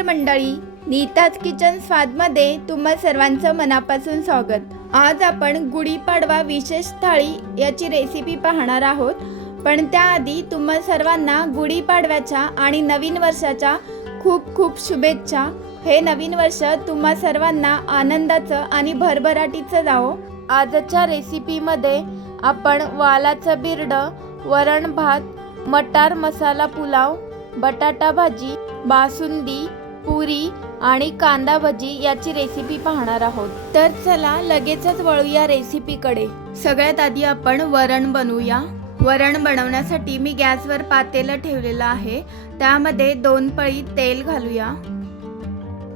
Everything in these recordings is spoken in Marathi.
नमस्कार मंडळी. नीताज किचन स्वादमध्ये तुम्हा सर्वांचं मनापासून स्वागत. आज आपण गुढीपाडवा विशेष थाळी याची रेसिपी पाहणार आहोत. पण त्याआधी तुम्हा सर्वांना गुढीपाडव्याच्या आणि नवीन वर्षाच्या खूप खूप शुभेच्छा. हे नवीन वर्ष तुम्हा सर्वांना आनंदाचं आणि भरभराटीचं जावो. आजच्या रेसिपीमध्ये आपण वालाचं बिरडं वरण भात मटार मसाला पुलाव बटाटा भाजी बासुंदी पुरी आणि कांदा भजी याची रेसिपी पाहणार आहोत. तर चला लगेचच वळूया रेसिपीकडे सगळ्यात आधी आपण वरण बनवूया. वरण बनवण्यासाठी मी गॅसवर पातेलं ठेवलेलं आहे. त्यामध्ये दोन पळी तेल घालूया.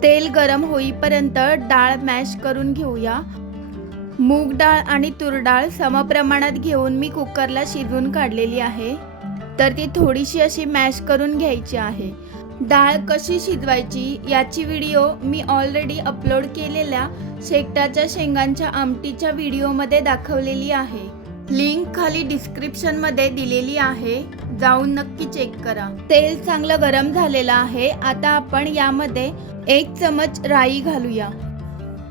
तेल गरम होईपर्यंत डाळ मॅश करून घेऊया. मूग डाळ आणि तूर डाळ समप्रमाणात घेऊन मी कुकरला शिजवून काढलेली आहे. तर ती थोडीशी अशी मॅश करून घ्यायची आहे. डाळ कशी शिजवायची याची व्हिडिओ मी ऑलरेडी अपलोड केलेल्या शेकटाच्या शेंगांच्या आमटीच्या व्हिडिओमध्ये दाखवलेली आहे. लिंक खाली डिस्क्रिप्शनमध्ये दिलेली आहे. जाऊन नक्की चेक करा. तेल चांगलं गरम झालेलं आहे. आता आपण यामध्ये एक चमच राई घालूया.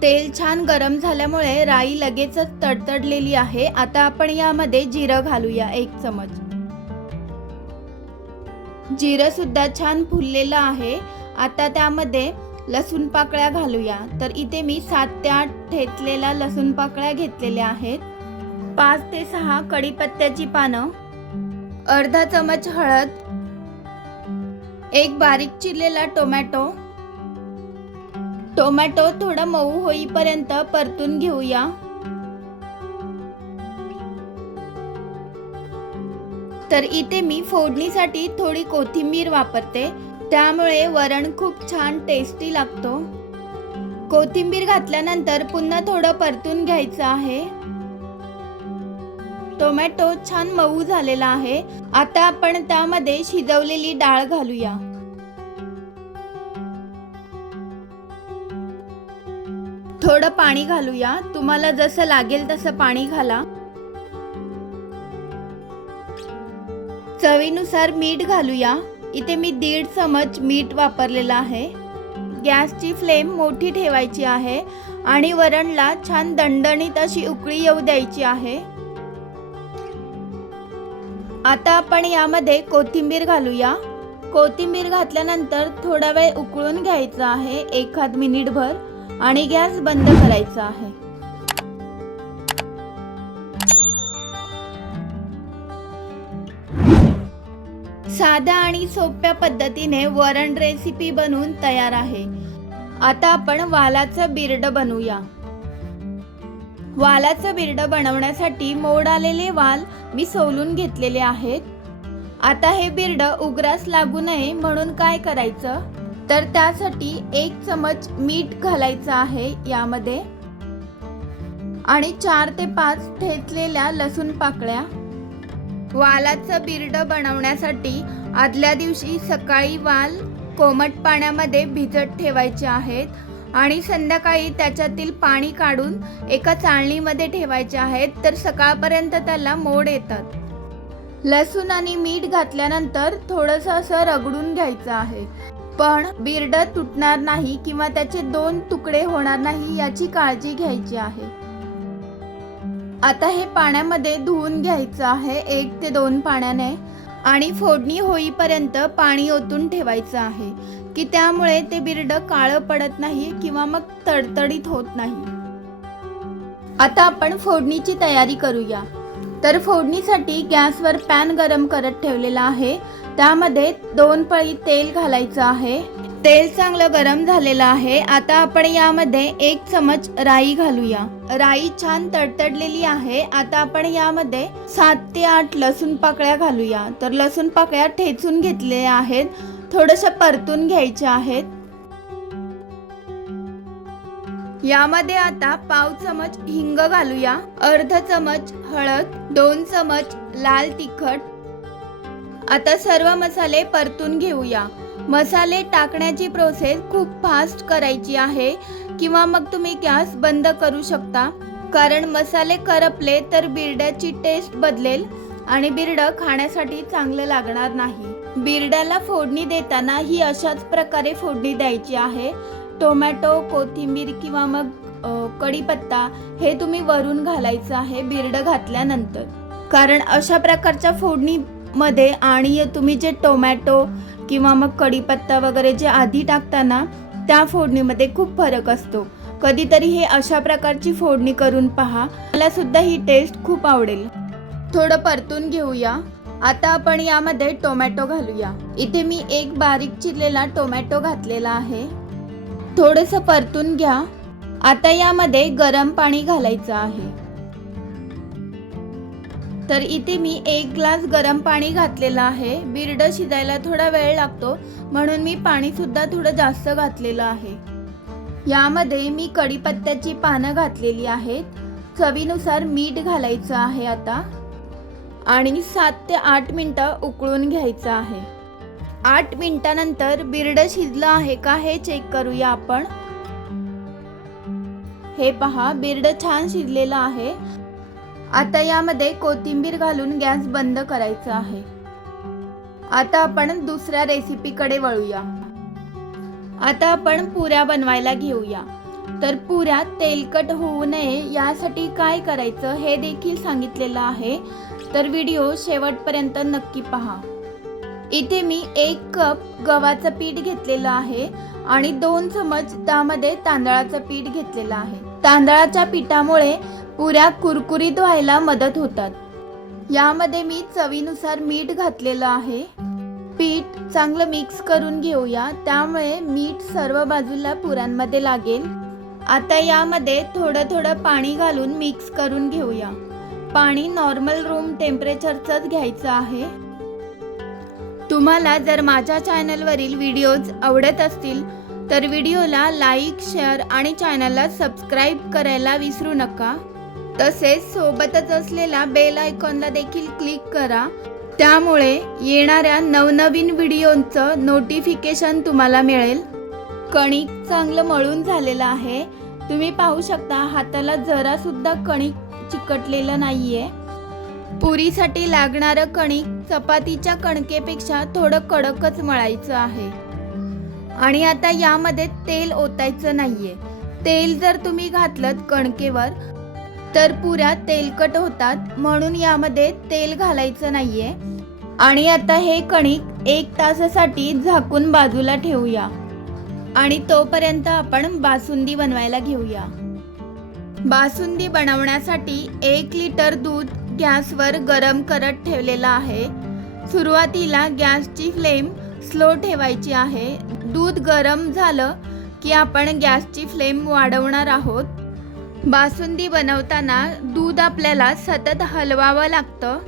तेल छान गरम झाल्यामुळे राई लगेचच तडतडलेली आहे. आता आपण यामध्ये जिरं घालूया एक चमच. जिरं सुद्धा छान फुललेलं आहे. आता त्यामध्ये लसूण पाकळ्या घालूया. तर इथे मी सात ते आठ ठेचलेल्या लसूण पाकळ्या घेतलेल्या आहेत. पाच ते सहा कढीपत्त्याची पानं अर्धा चमच हळद एक बारीक चिरलेला टोमॅटो. टोमॅटो थोडा मऊ होईपर्यंत परतून घेऊया. तर इथे मी फोडणीसाठी थोडी कोथिंबीर वापरते. त्यामुळे वरण खूप छान टेस्टी लागतो. कोथिंबीर घातल्यानंतर पुन्हा थोडं परतून घ्यायचं आहे. टोमॅटो छान मऊ झालेला आहे. आता आपण त्यामध्ये शिजवलेली डाळ घालूया. थोडं पाणी घालूया. तुम्हाला जसं लागेल तसं पाणी घाला. चवीनुसार मीठ घालूया. इथे मी दीड चमच मीठ वापरलेलं आहे. गॅसची फ्लेम मोठी ठेवायची आहे आणि वरणला छान दणदणीत अशी उकळी येऊ द्यायची आहे. आता आपण यामध्ये कोथिंबीर घालूया. कोथिंबीर घातल्यानंतर थोडा वेळ उकळून घ्यायचं आहे एखाद मिनिटभर. आणि गॅस बंद करायचा आहे. साध्या आणि सोप्या पद्धतीने वरण रेसिपी बनवून तयार आहे. आता आपण वालाचं बिरड बनवूया. वालाचं बिर्ड बनवण्यासाठी मोड आलेले वाल मी सोलून घेतलेले आहेत. आता हे बिर्ड उग्रास लागू नये म्हणून काय करायचं? तर त्यासाठी एक चमच मीठ घालायचं आहे यामध्ये. आणि चार ते पाच ठेचलेल्या लसूण पाकळ्या. वालाचं बिरडं बनवण्यासाठी आदल्या दिवशी सकाळी वाल कोमट पाण्यामध्ये भिजत ठेवायचे आहेत आणि संध्याकाळी त्याच्यातील पाणी काढून एका चाळणीमध्ये ठेवायचे आहेत तर सकाळपर्यंत त्याला मोड येतात. लसूण आणि मीठ घातल्यानंतर थोडंसं असं रगडून घ्यायचं आहे. पण बिरडं तुटणार नाही किंवा त्याचे दोन तुकडे होणार नाही याची काळजी घ्यायची आहे. आता हे पाण्यामध्ये धुवून घ्यायचं आहे एक ते दोन पाण्याने. आणि फोडणी होईपर्यंत पाणी ओतून ठेवायचं आहे की त्यामुळे ते बिरड काळं पडत नाही किंवा मग तडतडीत होत नाही. आता आपण फोडणीची तयारी करूया. तर फोडणीसाठी गॅसवर पॅन गरम करत ठेवलेला आहे. त्यामध्ये दोन पळी तेल घालायचं आहे. तेल चांगलं गरम झालेलं आहे. आता आपण यामध्ये एक चमच राई घालूया. राई छान तडतडलेली आहे. आता आपण यामध्ये सात ते आठ लसूण पाकळ्या घालूया. तर लसूण पाकळ्या ठेचून घेतलेल्या आहेत. थोडंसं परतून घ्यायच्या आहेत. यामध्ये आता पाव चमच हिंग घालूया. अर्ध चमच हळद दोन चमच लाल तिखट. आता सर्व मसाले परतून घेऊया. मसाले टाकण्याची प्रोसेस खूप फास्ट करायची आहे. किंवा मग तुम्ही गॅस बंद करू शकता. कारण मसाले करपले तर बिरड्याची टेस्ट बदलेल आणि बिरडं खाण्यासाठी चांगलं लागणार नाही. बिरड्याला फोडणी देताना ही अशाच प्रकारे फोडणी द्यायची आहे. टोमॅटो कोथिंबीर किंवा मग कढीपत्ता हे तुम्ही वरून घालायचं आहे बिरड घातल्यानंतर. कारण अशा प्रकारच्या फोडणीमध्ये आणि तुम्ही जे टोमॅटो किंवा मग कढीपत्ता वगैरे जे आधी टाकताना त्या फोडणीमध्ये खूप फरक असतो. कधीतरी हे अशा प्रकारची फोडणी करून पहा. मला सुद्धा ही टेस्ट खूप आवडेल. थोडं परतून घेऊया. आता आपण यामध्ये टोमॅटो घालूया. इथे मी एक बारीक चिरलेला टोमॅटो घातलेला आहे. थोडंसं परतून घ्या. आता यामध्ये गरम पाणी घालायचं आहे. तर इथे मी एक ग्लास गरम पाणी घातलेलं आहे. बिरडं शिजायला थोडा वेळ लागतो म्हणून मी पाणीसुद्धा थोडं जास्त घातलेलं आहे. यामध्ये मी कढीपत्त्याची पानं घातलेली आहेत. चवीनुसार मीठ घालायचं आहे आता. आणि सात ते आठ मिनटं उकळून घ्यायचं आहे. आठ मिनटानंतर बिरडं शिजलं आहे का हे चेक करूया आपण. हे पहा बिरडं छान शिजलेलं आहे. आता यामध्ये कोथिंबीर घालून गॅस बंद करायचा आहे. आता आपण दुसऱ्या रेसिपीकडे वळूया. आता आपण पुऱ्या बनवायला घेऊया. तर पुऱ्या तेलकट होऊ नये यासाठी काय करायचं हे देखील सांगितलेलं आहे. तर व्हिडिओ शेवटपर्यंत नक्की पहा. इथे मी एक कप गव्हाचं पीठ घेतलेलं आहे आणि दोन चमच त्यामध्ये तांदळाचं पीठ घेतलेलं आहे. तांदळाच्या पिठामुळे पुऱ्या कुरकुरीत व्हायला मदत होतात. यामध्ये मी चवीनुसार मीठ घातलेलं आहे. पीठ चांगलं मिक्स करून घेऊया. त्यामुळे मीठ सर्व बाजूला पुरांमध्ये लागेल. आता यामध्ये थोडं थोडं पाणी घालून मिक्स करून घेऊया. पाणी नॉर्मल रूम टेम्परेचरचंच घ्यायचं आहे. तुम्हाला जर माझ्या चॅनलवरील व्हिडिओज आवडत असतील तर व्हिडिओला लाईक शेअर आणि चॅनलला सबस्क्राईब करायला विसरू नका. तसेच सोबतच असलेला बेल आयकॉनला देखील क्लिक करा. त्यामुळे येणाऱ्या नवनवीन व्हिडिओंचं नोटिफिकेशन तुम्हाला मिळेल. कणिक चांगलं मळून झालेलं आहे. तुम्ही पाहू शकता हाताला जरासुद्धा कणिक चिकटलेलं नाही आहे पुरीसाठी लागणारं कणिक चपातीच्या कणकेपेक्षा थोडं कडकच मळायचं आहे. आणि आता यामध्ये तेल ओतायचं नाहीये. तेल जर तुम्ही घातलं कणकेवर तर पुऱ्या तेलकट होतात म्हणून यामध्ये तेल घालायचं नाहीये. आणि आता हे कणिक एक तासासाठी झाकून बाजूला ठेवूया. आणि तोपर्यंत आपण बासुंदी बनवायला घेऊया. बासुंदी बनवण्यासाठी एक लिटर दूध गॅसवर गरम करत ठेवलेलं आहे. सुरुवातीला गॅसची फ्लेम स्लो ठेवायची आहे. दूध गरम झालं की आपण गॅसची फ्लेम वाढवणार आहोत. बासुंदी बनवताना दूध आपल्याला सतत हलवावं लागतं.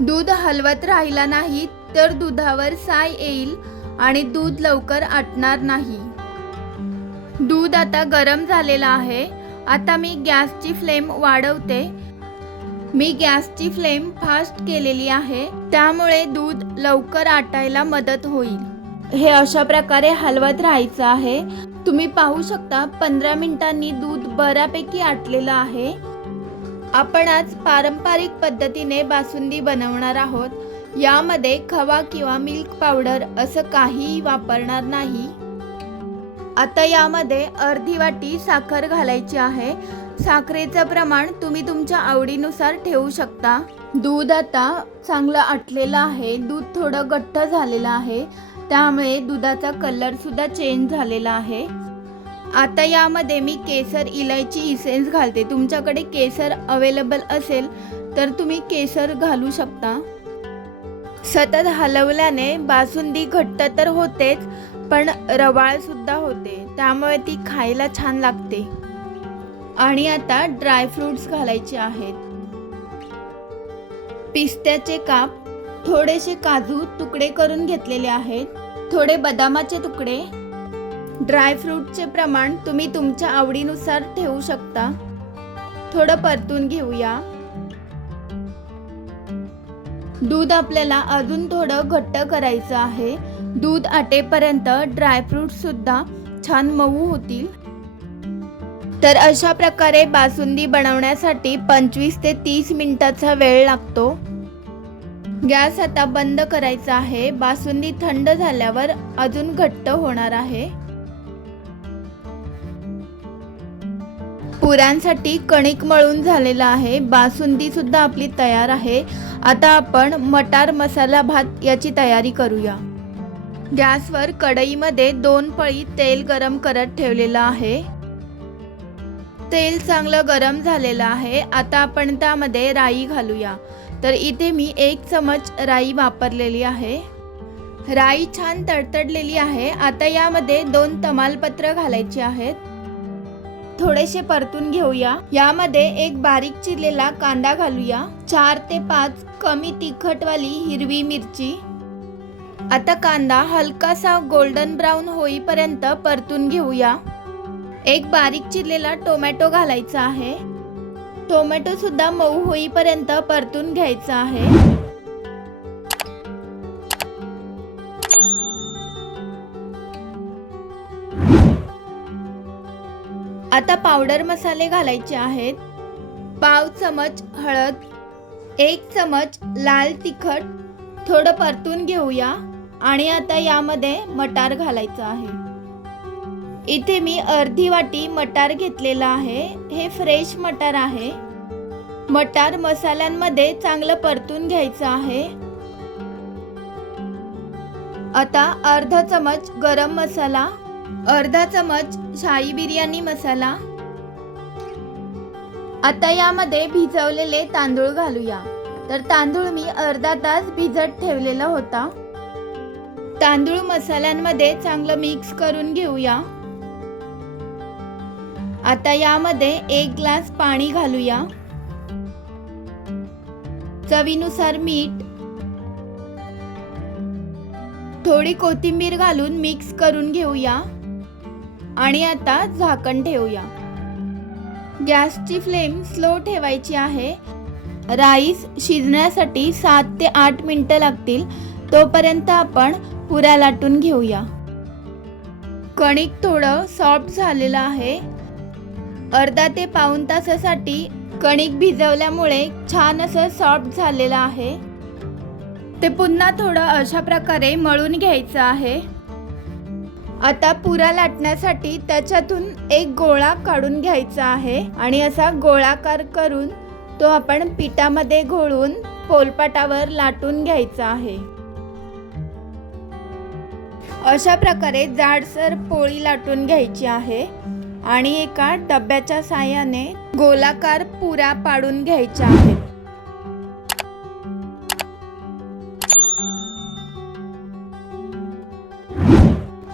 दूध हलवत राहिला नाही तर दुधावर साय येईल आणि दूध लवकर आटणार नाही. दूध आता गरम झालेलं आहे. आता मी गॅसची फ्लेम वाढवते. मी गॅसची फ्लेम फास्ट केलेली आहे. त्यामुळे दूध लवकर आटायला मदत होईल. हे अशा प्रकारे हलवत राहायचं आहे. तुम्ही पाहू शकता पंधरा मिनिटांनी दूध बऱ्यापैकी आटलेलं आहे. आपण आज पारंपरिक पद्धतीने बासुंदी बनवणार आहोत. यामध्ये खवा किंवा मिल्क पावडर असं काहीही वापरणार नाही. आता यामध्ये अर्धी वाटी साखर घालायची आहे. साखरेचं प्रमाण तुम्ही तुमच्या आवडीनुसार ठेवू शकता. दूध आता चांगलं आटलेलं आहे. दूध थोडं घट्ट झालेलं आहे. त्यामुळे दुधाचा कलर सुद्धा चेंज झालेला आहे. आता यामध्ये मी केसर इलायची इसेन्स घालते. तुमच्याकडे केसर अवेलेबल असेल तर तुम्ही केसर घालू शकता. सतत हलवल्याने बासुंदी घट्ट तर होतेच पण रवाळसुद्धा होते. त्यामुळे ती खायला छान लागते. आणि आता ड्रायफ्रुट्स घालायचे आहेत. पिस्त्याचे काप थोडेसे काजू तुकडे करून घेतलेले आहेत. थोडे बदामाचे तुकडे. ड्रायफ्रूटचे प्रमाण तुम्ही तुमच्या आवडीनुसार ठेवू शकता. थोडं परतून घेऊया. दूध आपल्याला अजून थोडं घट्ट करायचं आहे. दूध आटेपर्यंत ड्रायफ्रूट सुद्धा छान मऊ होतील. तर अशा प्रकारे बासुंदी बनवण्यासाठी पंचवीस ते तीस मिनिटाचा वेळ लागतो. गॅस आता बंद करायचा आहे. बासुंदी थंड झाल्यावर अजून घट्ट होणार आहे. पुरांसाठी कणिक मळून झालेला आहे. बासुंदी सुद्धा आपली तयार आहे. आता आपण मटार मसाला भात याची तयारी करूया. गॅसवर कढईमध्ये दोन पळी तेल गरम करत ठेवलेलं आहे. तेल चांगलं गरम झालेलं आहे. आता आपण त्यामध्ये राई घालूया. तर इथे मी एक चमच राई वापरलेली आहे. राई छान तडतडलेली आहे. आता यामध्ये दोन तमालपत्र घालायचे आहेत. थोडेसे परतून घेऊया. यामध्ये एक बारीक चिरलेला कांदा घालूया. चार ते पाच कमी तिखटवाली हिरवी मिरची. आता कांदा हलकासा गोल्डन ब्राऊन होईपर्यंत परतून घेऊया. एक बारीक चिरलेला टोमॅटो घालायचा आहे. टोमॅटो सुद्धा मऊ होईपर्यंत परतून घ्यायचा आहे. आता पावडर मसाले घालायचे आहेत. पाव चमच हळद एक चमच लाल तिखट थोडं परतून घेऊया. आणि आता यामध्ये मटार घालायचं आहे. इथे मी अर्धी वाटी मटार घेतलेला आहे. हे फ्रेश मटार आहे. मटार मसाल्यांमध्ये चांगलं परतून घ्यायचं आहे. आता अर्धा चमच गरम मसाला अर्धा चमच शाही बिर्याणी मसाला. आता यामध्ये भिजवलेले तांदूळ घालूया. तर तांदूळ मी अर्धा तास भिजत ठेवलेला होता. तांदूळ मसाल्यांमध्ये चांगलं मिक्स करून घेऊया. आता यामध्ये एक ग्लास पाणी घालूया. चवीनुसार मीठ. थोडी कोथिंबीर घालून मिक्स करून घेऊया. आणि आता झाकण ठेवूया. गॅसची फ्लेम स्लो ठेवायची आहे. राईस शिजण्यासाठी सात ते आठ मिनटं लागतील. तोपर्यंत आपण पुऱ्या लाटून घेऊया. कणिक थोडं सॉफ्ट झालेलं आहे. अर्धा ते पाऊण तासासाठी कणिक भिजवल्यामुळे छान असं सॉफ्ट झालेलं आहे. ते पुन्हा थोडं अशा प्रकारे मळून घ्यायचं आहे. आता पुरा लाटण्यासाठी त्याच्यातून एक गोळा काढून घ्यायचा आहे आणि असा गोळाकार करून तो आपण पिठामध्ये घोळून पोलपाटावर लाटून घ्यायचा आहे. अशा प्रकारे जाडसर पोळी लाटून घ्यायची आहे. आणि एका डब्याच्या साह्याने गोलाकार पुऱ्या पाडून घ्यायच्या आहेत.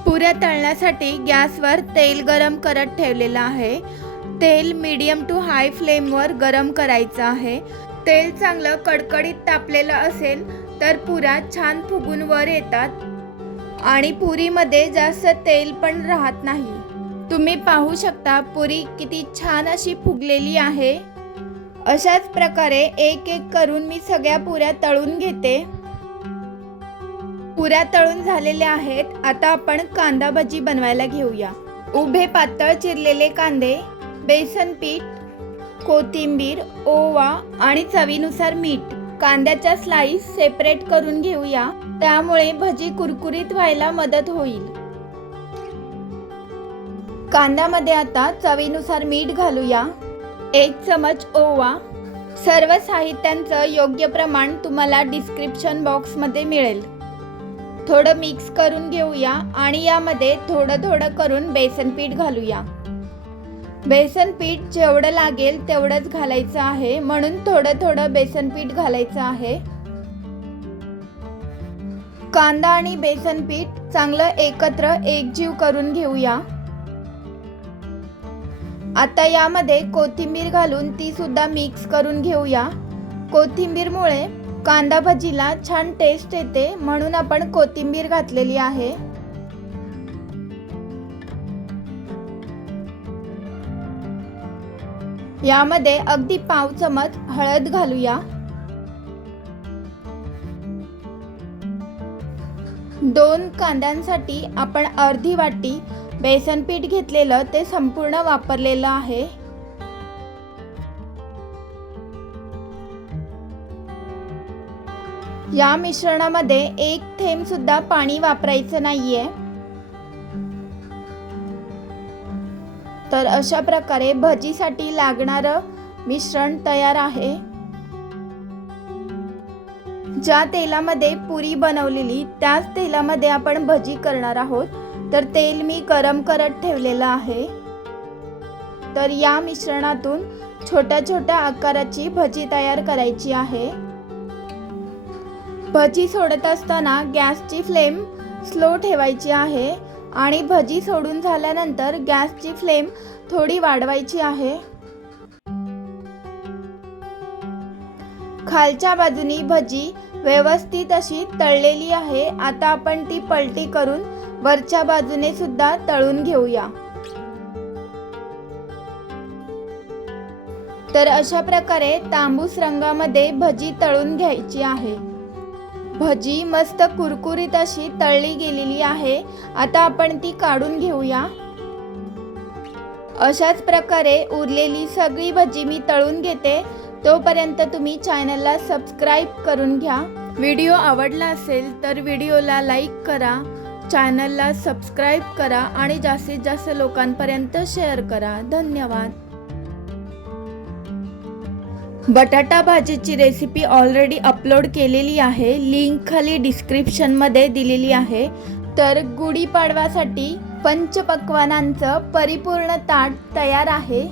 पुऱ्या तळण्यासाठी गॅसवर तेल गरम करत ठेवलेलं आहे. तेल मीडियम टू हाय फ्लेमवर गरम करायचं आहे. तेल चांगलं कडकडीत तापलेलं असेल तर पुऱ्या छान फुगून वर येतात आणि पुरीमध्ये जास्त तेल पण राहत नाही. तुम्ही पाहू शकता पुरी किती छान अशी फुगलेली आहे. अशाच प्रकारे एक एक करून मी सगळ्या पुऱ्या तळून घेते. पुऱ्या तळून झालेल्या आहेत. आता आपण कांदा भजी बनवायला घेऊया. उभे पातळ चिरलेले कांदे बेसन पीठ कोथिंबीर ओवा आणि चवीनुसार मीठ. कांद्याच्या स्लाइस सेपरेट करून घेऊया. त्यामुळे भजी कुरकुरीत व्हायला मदत होईल. कांद्यामध्ये आता चवीनुसार मीठ घालूया. एक चमच ओवा. सर्व साहित्यांचं योग्य प्रमाण तुम्हाला डिस्क्रिप्शन बॉक्समध्ये मिळेल. थोडं मिक्स करून घेऊया आणि यामध्ये थोडं थोडं करून बेसन पीठ घालूया. बेसन पीठ जेवढं लागेल तेवढंच घालायचं आहे. म्हणून थोडं थोडं बेसन पीठ घालायचं आहे. कांदा आणि बेसन पीठ चांगलं एकत्र एकजीव करून घेऊया. आता यामध्ये कोथिंबीर घालून ती सुद्धा मिक्स करून घेऊया. कोथिंबीरमुळे कांदा भजीला छान टेस्ट येते म्हणून आपण कोथिंबीर घातलेली आहे. यामध्ये अगदी पाव चमच हळद घालूया. दोन कांद्यांसाठी आपण अर्धी वाटी बेसन पीठ घेतलेलं ते संपूर्ण वापरलेलं आहे. या मिश्रणामध्ये एक थेंब सुद्धा पाणी वापरायचं नाहीये. तर अशा प्रकारे भजीसाठी लागणारं मिश्रण तयार आहे. ज्या तेलामध्ये पुरी बनवलेली त्याच तेलामध्ये आपण भजी करणार आहोत. तर तेल मी गरम करत ठेवलेलं आहे. तर या मिश्रणातून छोट्या छोट्या आकाराची भजी तयार करायची आहे. भजी सोडत असताना गॅसची फ्लेम स्लो ठेवायची आहे आणि भजी सोडून झाल्यानंतर गॅसची फ्लेम थोडी वाढवायची आहे. खालच्या बाजूनी भजी व्यवस्थित अशी तळलेली आहे. आता आपण ती पलटी करून वरच्या बाजूने सुद्धा तळून घेऊया. तर अशा प्रकारे तांबूस रंगामध्ये भजी तळून घ्यायची आहे. भजी मस्त कुरकुरीत अशी तळली गेलेली आहे. आता आपण ती काढून घेऊया. अशाच प्रकारे उरलेली सगळी भजी मी तळून घेते. तोपर्यंत तुम्ही चॅनलला सबस्क्राईब करून घ्या. व्हिडिओ आवडला असेल तर व्हिडिओला लाईक करा. चॅनलला सबस्क्राईब करा आणि जास्तीत जास्त लोकांपर्यंत शेअर करा. धन्यवाद. बटाटा भाजीची रेसिपी ऑलरेडी अपलोड केलेली आहे. लिंक खाली डिस्क्रिप्शनमध्ये दिलेली आहे. तर गुढीपाडव्यासाठी पंचपक्वानांचं परिपूर्ण ताट तयार आहे.